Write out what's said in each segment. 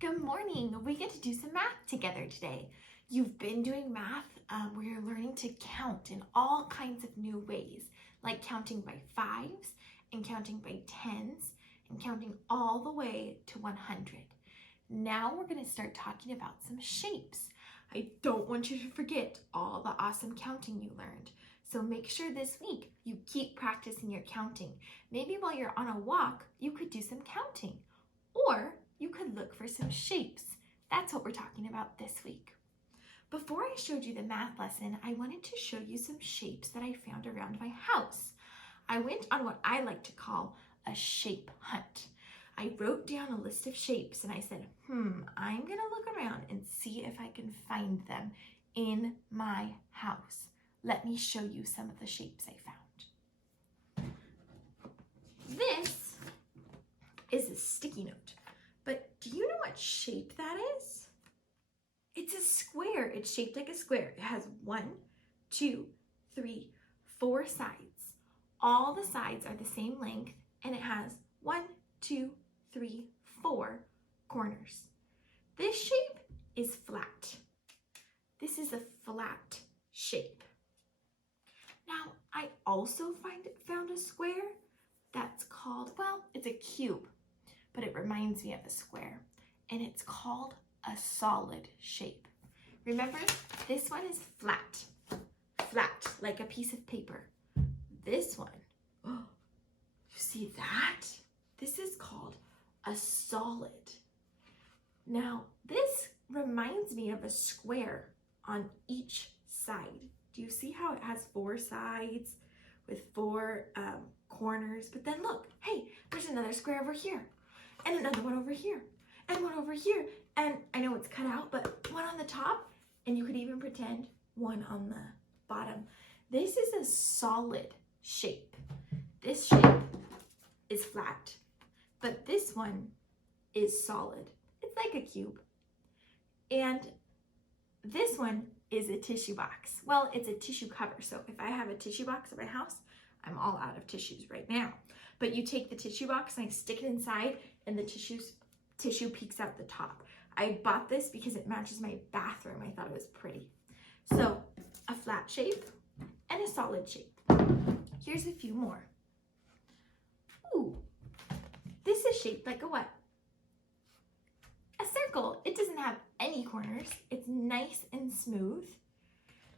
Good morning. We get to do some math together today. You've been doing math where you're learning to count in all kinds of new ways, like counting by fives and counting by tens and counting all the way to 100. Now we're going to start talking about some shapes. I don't want you to forget all the awesome counting you learned. So make sure this week you keep practicing your counting. Maybe while you're on a walk, you could do some counting, or you could look for some shapes. That's what we're talking about this week. Before I showed you the math lesson, I wanted to show you some shapes that I found around my house. I went on what I like to call a shape hunt. I wrote down a list of shapes and I said, I'm gonna look around and see if I can find them in my house. Let me show you some of the shapes I found. This is a sticky note, but do you know what shape that is? It's a square. It's shaped like a square. It has 1, 2, 3, 4 sides. All the sides are the same length, and it has 1, 2, 3, 4 corners. This shape is flat. This is a flat shape. Now, I also found a square that's called, well, it's a cube, but it reminds me of a square, and it's called a solid shape. Remember, this one is flat, like a piece of paper. This one, you see that? This is called a solid. Now, this reminds me of a square on each side. Do you see how it has 4 sides with 4 corners? But then look, hey, there's another square over here, and another one over here, and one over here. And I know it's cut out, but one on the top, and you could even pretend one on the bottom. This is a solid shape. This shape is flat, but this one is solid. It's like a cube. And this one is a tissue box. Well, it's a tissue cover. So if I have a tissue box at my house, I'm all out of tissues right now. But you take the tissue box and I stick it inside, and the tissue peeks out the top. I bought this because it matches my bathroom. I thought it was pretty. So a flat shape and a solid shape. Here's a few more. Ooh, this is shaped like a what? A circle. It doesn't have any corners. It's nice and smooth.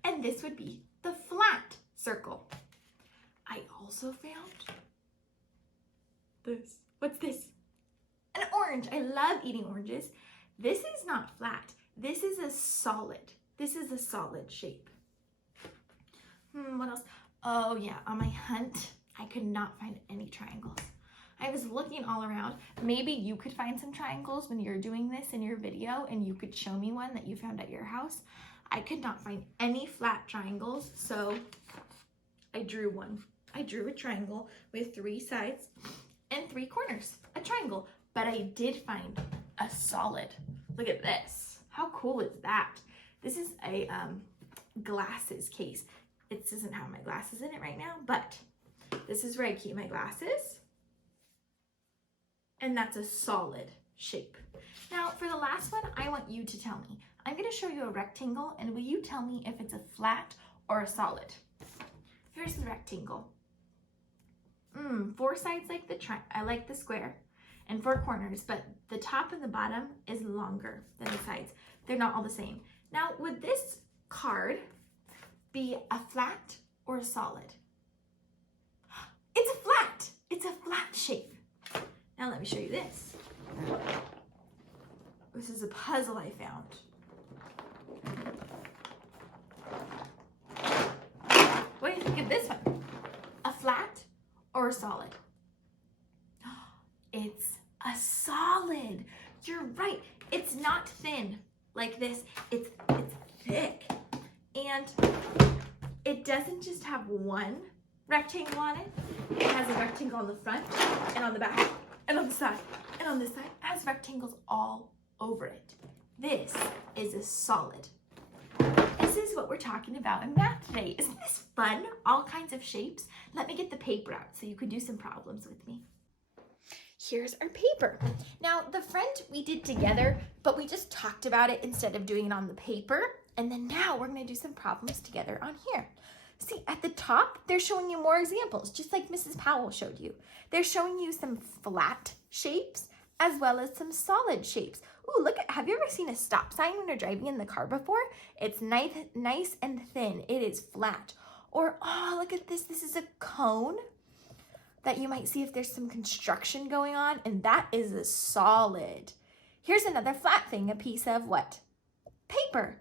And this would be the flat circle. I also found this. What's this? An orange. I love eating oranges. This is not flat. This is a solid. This is a solid shape. What else? Oh yeah, on my hunt, I could not find any triangles. I was looking all around. Maybe you could find some triangles when you're doing this in your video and you could show me one that you found at your house. I could not find any flat triangles, so I drew one. I drew a triangle with 3 sides and 3 corners, a triangle, but I did find a solid. Look at this. How cool is that? This is a glasses case. It doesn't have my glasses in it right now, but this is where I keep my glasses. And that's a solid shape. Now, for the last one, I want you to tell me. I'm going to show you a rectangle, and will you tell me if it's a flat or a solid? Here's the rectangle. 4 sides like the square, and 4 corners, but the top and the bottom is longer than the sides. They're not all the same. Now, would this card be a flat or a solid? It's a flat. It's a flat shape. Now let me show you this. This is a puzzle I found. What do you think of this one? A flat or a solid? It's a solid. You're right. It's not thin like this. It's thick. And it doesn't just have one rectangle on it. It has a rectangle on the front and on the back and on the side and on this side. It has rectangles all over it. This is a solid. This is what we're talking about in math today. Isn't this fun? All kinds of shapes. Let me get the paper out so you can do some problems with me. here's our paper. Now, the front we did together, but we just talked about it instead of doing it on the paper. And then now we're gonna do some problems together on here. See, at the top, they're showing you more examples, just like Mrs. Powell showed you. They're showing you some flat shapes as well as some solid shapes. Ooh, look at, have you ever seen a stop sign when you're driving in the car before? It's nice and thin. It is flat. Or, oh, look at this. This is a cone that you might see if there's some construction going on, and that is a solid. Here's another flat thing, a piece of what? Paper.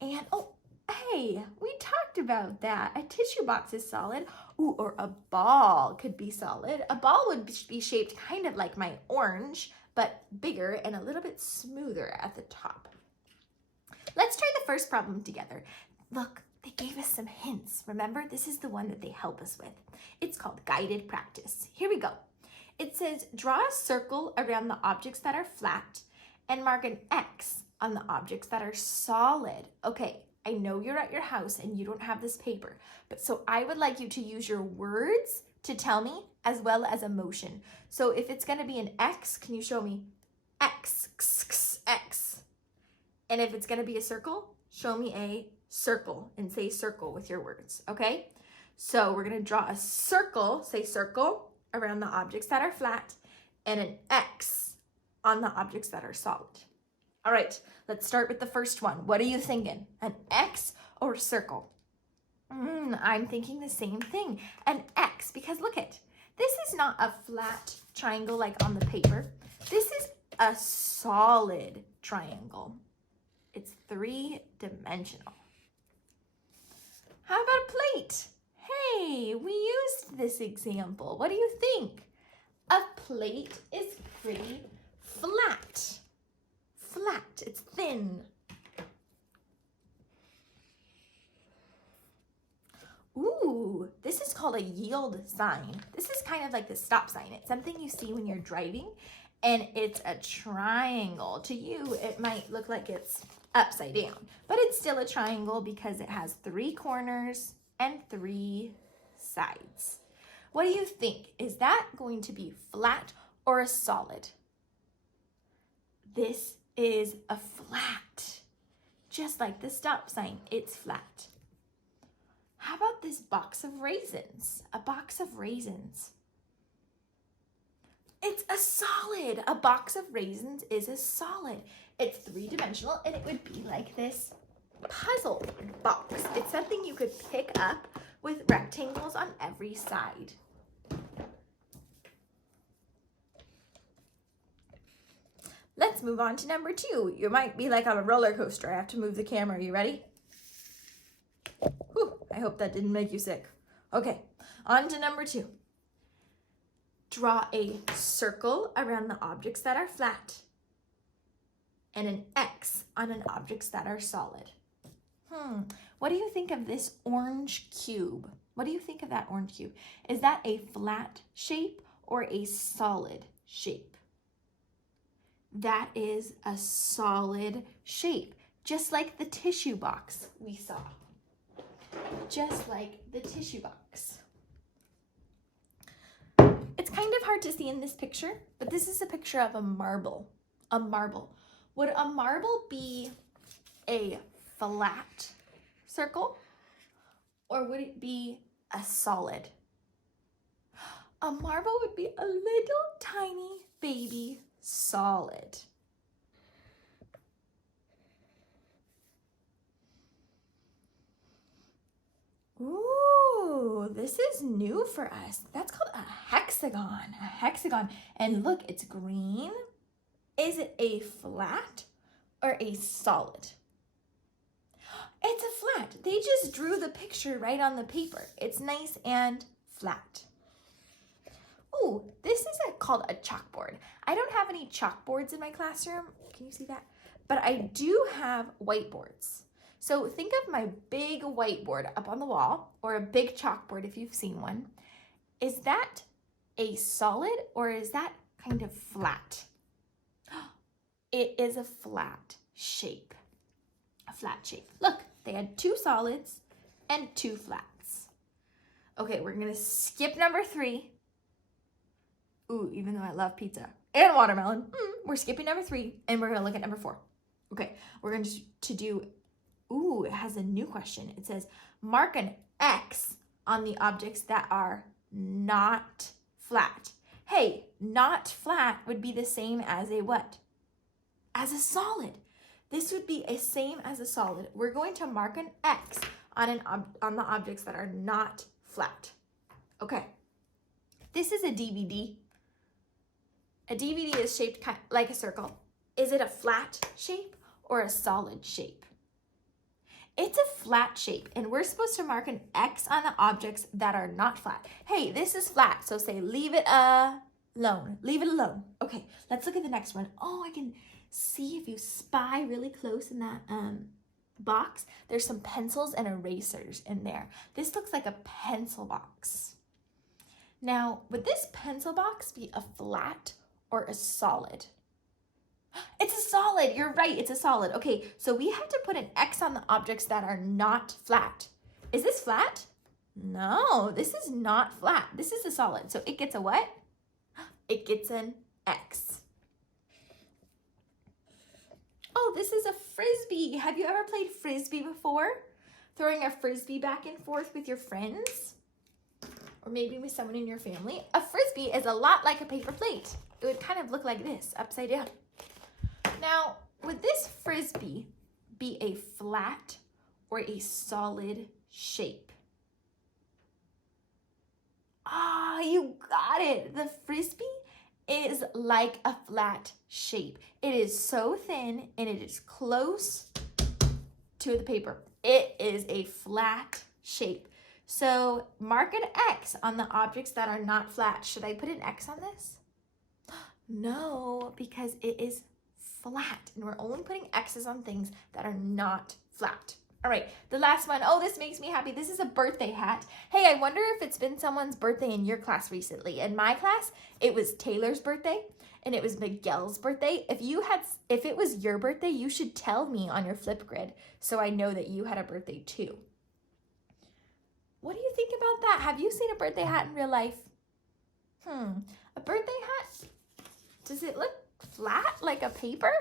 And, oh, hey, we talked about that. A tissue box is solid. Ooh, or a ball could be solid. A ball would be shaped kind of like my orange, but bigger and a little bit smoother at the top. Let's try the first problem together. Look, they gave us some hints. Remember, this is the one that they help us with. It's called guided practice. Here we go. It says, draw a circle around the objects that are flat and mark an X on the objects that are solid. Okay, I know you're at your house and you don't have this paper, but so I would like you to use your words to tell me as well as emotion. So if it's gonna be an X, can you show me X, X? And if it's gonna be a circle, show me a circle and say circle with your words, okay? So we're gonna draw a circle, say circle, around the objects that are flat and an X on the objects that are solid. All right, let's start with the first one. What are you thinking? An X or a circle? I'm thinking the same thing, an X, because look at, this is not a flat triangle like on the paper. This is a solid triangle. It's three-dimensional. How about a plate? Hey, we used this example. What do you think? A plate is pretty flat. Flat, it's thin. Ooh, this is called a yield sign. This is kind of like the stop sign. It's something you see when you're driving, and it's a triangle. To you, it might look like it's upside down, but it's still a triangle because it has 3 corners and 3 sides. What do you think? Is that going to be flat or a solid? This is a flat. Just like the stop sign, it's flat. How about this box of raisins? A box of raisins. It's a solid. A box of raisins is a solid. It's three-dimensional, and it would be like this puzzle box. It's something you could pick up with rectangles on every side. Let's move on to number 2. You might be like on a roller coaster. I have to move the camera. Are you ready? Whew, I hope that didn't make you sick. Okay, on to number 2. Draw a circle around the objects that are flat and an X on an objects that are solid. What do you think of this orange cube? What do you think of that orange cube? Is that a flat shape or a solid shape? That is a solid shape, just like the tissue box we saw. Just like the tissue box. It's kind of hard to see in this picture, but this is a picture of a marble. A marble. Would a marble be a flat circle, or would it be a solid? A marble would be a little tiny baby solid. Ooh, this is new for us. That's called a hexagon. A hexagon. And look, it's green. Is it a flat or a solid? It's a flat. They just drew the picture right on the paper. It's nice and flat. Ooh, this is called a chalkboard. I don't have any chalkboards in my classroom. Can you see that? But I do have whiteboards. So think of my big whiteboard up on the wall, or a big chalkboard if you've seen one. Is that a solid or is that kind of flat? It is a flat shape. A flat shape. Look, they had 2 solids and 2 flats. Okay, we're gonna skip number 3 Ooh, even though I love pizza and watermelon, we're skipping number 3 and we're gonna look at number 4. Okay, we're going to do, ooh, it has a new question. It says, mark an X on the objects that are not flat. Hey, not flat would be the same as a what? As a solid. This would be a same as a solid. We're going to mark an X on the objects that are not flat. Okay. This is a DVD. A DVD is shaped like a circle. Is it a flat shape or a solid shape? It's a flat shape, and we're supposed to mark an X on the objects that are not flat. Hey, this is flat, so say leave it alone. Leave it alone. Okay, let's look at the next one. Oh, I can see if you spy really close in that box, there's some pencils and erasers in there. This looks like a pencil box. Now, would this pencil box be a flat or a solid? It's a solid. You're right. It's a solid. Okay, so we have to put an X on the objects that are not flat. Is this flat? No, this is not flat. This is a solid. So it gets a what? It gets an X. Oh, this is a frisbee. Have you ever played frisbee before? Throwing a frisbee back and forth with your friends? Or maybe with someone in your family? A frisbee is a lot like a paper plate. It would kind of look like this, upside down. Now, would this frisbee be a flat or a solid shape? Ah, you got it. The frisbee is like a flat shape. It is so thin and it is close to the paper. It is a flat shape. So mark an X on the objects that are not flat. Should I put an X on this? No, because it is flat and we're only putting X's on things that are not flat. All right, the last one. Oh, this makes me happy. This is a birthday hat. Hey, I wonder if it's been someone's birthday in your class recently. In my class, it was Taylor's birthday and it was Miguel's birthday. If it was your birthday, you should tell me on your flip grid so I know that you had a birthday too. What do you think about that? Have you seen a birthday hat in real life? A birthday hat? Does it look flat like a paper?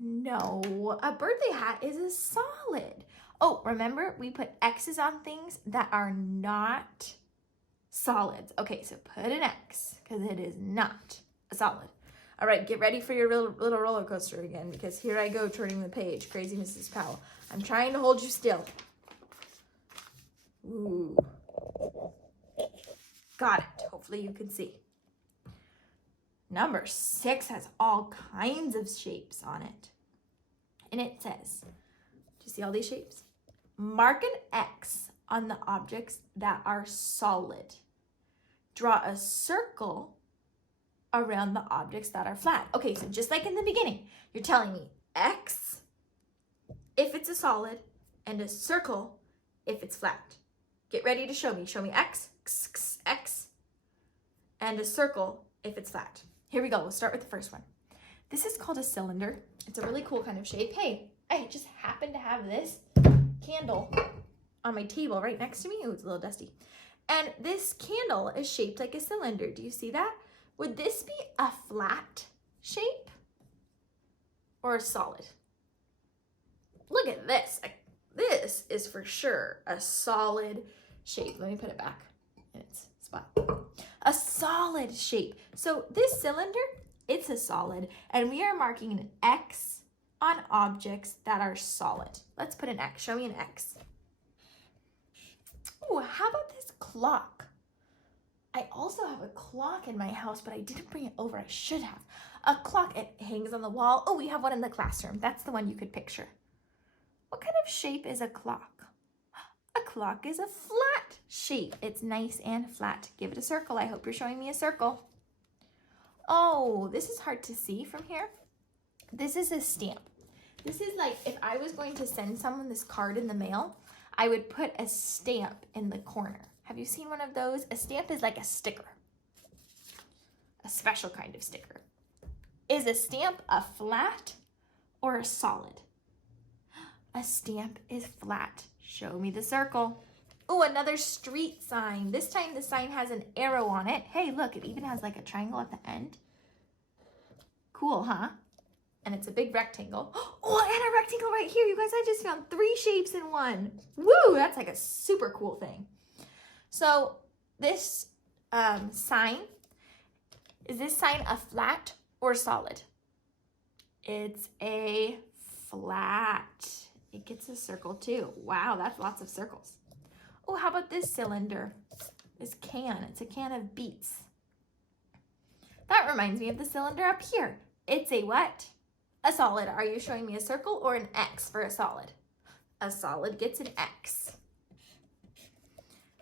No, a birthday hat is a solid. Oh, remember we put X's on things that are not solids. Okay, so put an X because it is not a solid. All right, get ready for your little roller coaster again because here I go turning the page. Crazy Mrs. Powell. I'm trying to hold you still. Ooh. Got it. Hopefully you can see. Number 6 has all kinds of shapes on it. And it says, do you see all these shapes? Mark an X on the objects that are solid. Draw a circle around the objects that are flat. Okay, so just like in the beginning, you're telling me X if it's a solid and a circle if it's flat. Get ready to show me. Show me X, X, X, X, and a circle if it's flat. Here we go. We'll start with the first one. This is called a cylinder. It's a really cool kind of shape. Hey, I just happen to have this candle on my table right next to me. Oh, it's a little dusty. And this candle is shaped like a cylinder. Do you see that? Would this be a flat shape or a solid? Look at this. This is for sure a solid shape. Let me put it back in its spot. A solid shape. So this cylinder, it's a solid, and we are marking an X on objects that are solid. Let's put an X. Show me an X. Oh, how about this clock? I also have a clock in my house, but I didn't bring it over. I should have. A clock, it hangs on the wall. Oh, we have one in the classroom. That's the one you could picture. What kind of shape is a clock? A clock is a flat shape. It's nice and flat. Give it a circle. I hope you're showing me a circle. Oh, this is hard to see from here. This is a stamp. This is like if I was going to send someone this card in the mail, I would put a stamp in the corner. Have you seen one of those? A stamp is like a sticker. A special kind of sticker. Is a stamp a flat or a solid? A stamp is flat. Show me the circle. Oh, another street sign. This time the sign has an arrow on it. Hey, look, it even has like a triangle at the end. Cool, huh? And it's a big rectangle. Oh, and a rectangle right here. You guys, I just found 3 shapes in one. Woo, that's like a super cool thing. So this sign, is this sign a flat or solid? It's a flat. It gets a circle too. Wow, that's lots of circles. Oh, how about this cylinder? This can, it's a can of beets. That reminds me of the cylinder up here. It's a what? A solid. Are you showing me a circle or an X for a solid? A solid gets an X.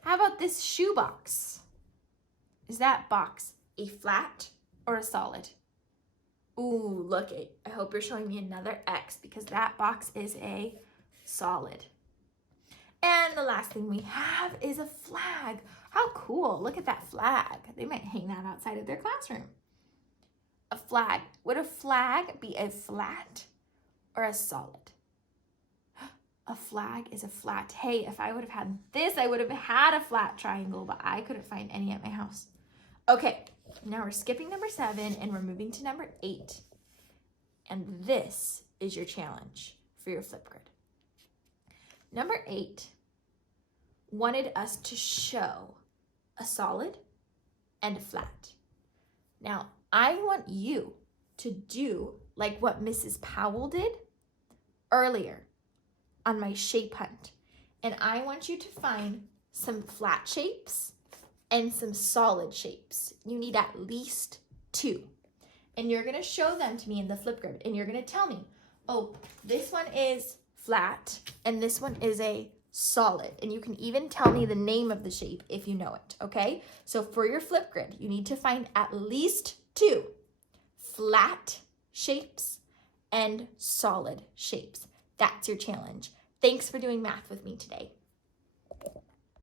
How about this shoebox? Is that box a flat or a solid? Ooh, look it. I hope you're showing me another X because that box is a solid. And the last thing we have is a flag. How cool. Look at that flag. They might hang that outside of their classroom. A flag. Would a flag be a flat or a solid? A flag is a flat. Hey, if I would have had this, I would have had a flat triangle, but I couldn't find any at my house. Okay, now we're skipping number 7 and we're moving to number 8. And this is your challenge for your flip grid. Number 8 wanted us to show a solid and a flat. Now, I want you to do like what Mrs. Powell did earlier on my shape hunt. And I want you to find some flat shapes and some solid shapes. You need at least 2. And you're gonna show them to me in the flip grid. And you're gonna tell me, oh, this one is flat and this one is a solid. And you can even tell me the name of the shape if you know it, okay? So for your flip grid, you need to find at least 2 flat shapes and solid shapes. That's your challenge. Thanks for doing math with me today.